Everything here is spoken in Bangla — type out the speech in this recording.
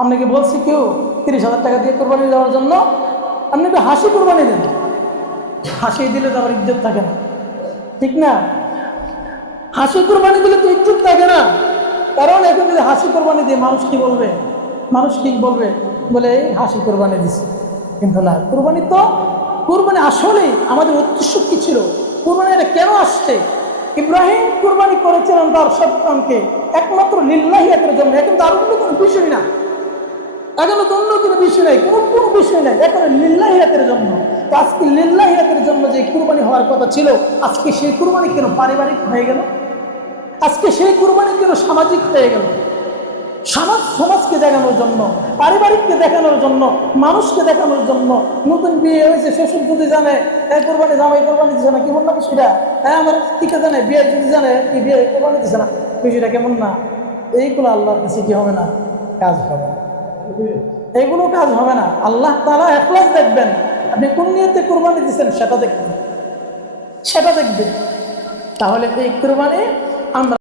আপনাকে বলছি কেউ 30,000 টাকা দিয়ে কোরবানি দেওয়ার জন্য, আপনি একটু হাসি কোরবানি দেন। হাসি দিলে তো আবার ইজ্জত থাকে না, ঠিক না? হাসি কোরবানি দিলে তো ইজ্জত থাকে না। কারণ এখন যদি হাসি কোরবানি দিয়ে মানুষ কি বলবে? মানুষ কি বলবে? বলে এই হাসি কোরবানি দিছে। কিন্তু না, কোরবানি তো কোরবানি আসলেই আমাদের উদ্দেশ্য কি ছিল? কোরবানি এটা কেন আসছে? ইব্রাহিম কোরবানি করেছিলেন তার সন্তানকে একমাত্র লিল্লাহিয়াতের জন্য। এখন তার অন্য কোনো বিষয় না, এখন তো অন্য কোনো বিষয় নাই, কোনো কোনো বিষয় নাই, এখন লিল্লাহিয়াতের জন্য। তো আজকে লিল্লাহিয়াতের জন্য যে কুরবানি হওয়ার কথা ছিল, আজকে সেই কুরবানি কেন পারিবারিক হয়ে গেল? আজকে সেই কুরবানি কেন সামাজিক হয়ে গেল? সমাজকে দেখানোর জন্য, পারিবারিককে দেখানোর জন্য, মানুষকে দেখানোর জন্য। নতুন বিয়ে হয়েছে, শ্বশুর যদি জানে হ্যাঁ কোরবানি, জামাই কোরবানি দিচ্ছে না, কেমন না বিষয়টা? হ্যাঁ আমার টিকা জানে, বিয়ে যদি জানে কি বিয়ে কোরবানি দিচ্ছে না, বিষয়টা কেমন না? এইগুলো আল্লাহর কাছে কি হবে না? কাজ হবে না। এগুলো কাজ হবে না। আল্লাহ তাআলা ইখলাস দেখবেন, আপনি কোন নিয়তে কোরবানি দিচ্ছেন সেটা দেখবেন, সেটা দেখবেন। তাহলে এই কোরবানি আমরা